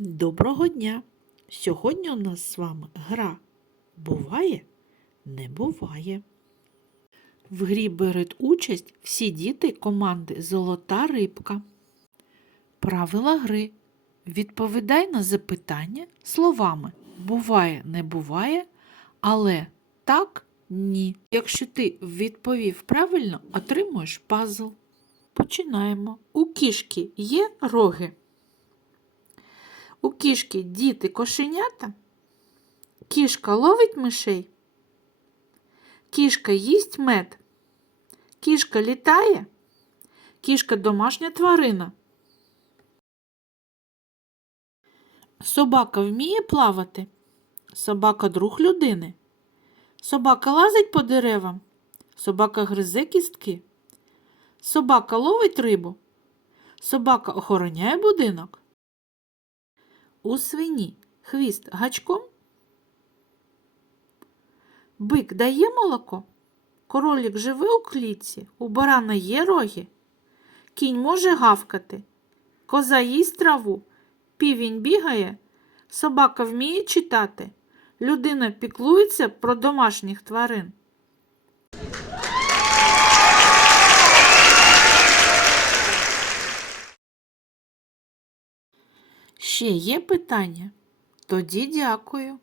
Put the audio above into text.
Доброго дня! Сьогодні у нас з вами гра Буває? Не буває. В грі беруть участь всі діти команди Золота рибка. Правила гри. Відповідай на запитання словами буває, не буває, але так, ні. Якщо ти відповів правильно, отримуєш пазл. Починаємо. У кішки є роги. У кішки діти кошенята. Кішка ловить мишей. Кішка їсть мед. Кішка літає. Кішка домашня тварина. Собака вміє плавати. Собака друг людини. Собака лазить по деревам. Собака гризе кістки. Собака ловить рибу. Собака охороняє будинок. У свині хвіст гачком. Бик дає молоко. Королік живе у клітці, у барана є роги. Кінь може гавкати. Коза їсть траву, півінь бігає, собака вміє читати. Людина піклується про домашніх тварин. Ще є питання? Тоді дякую.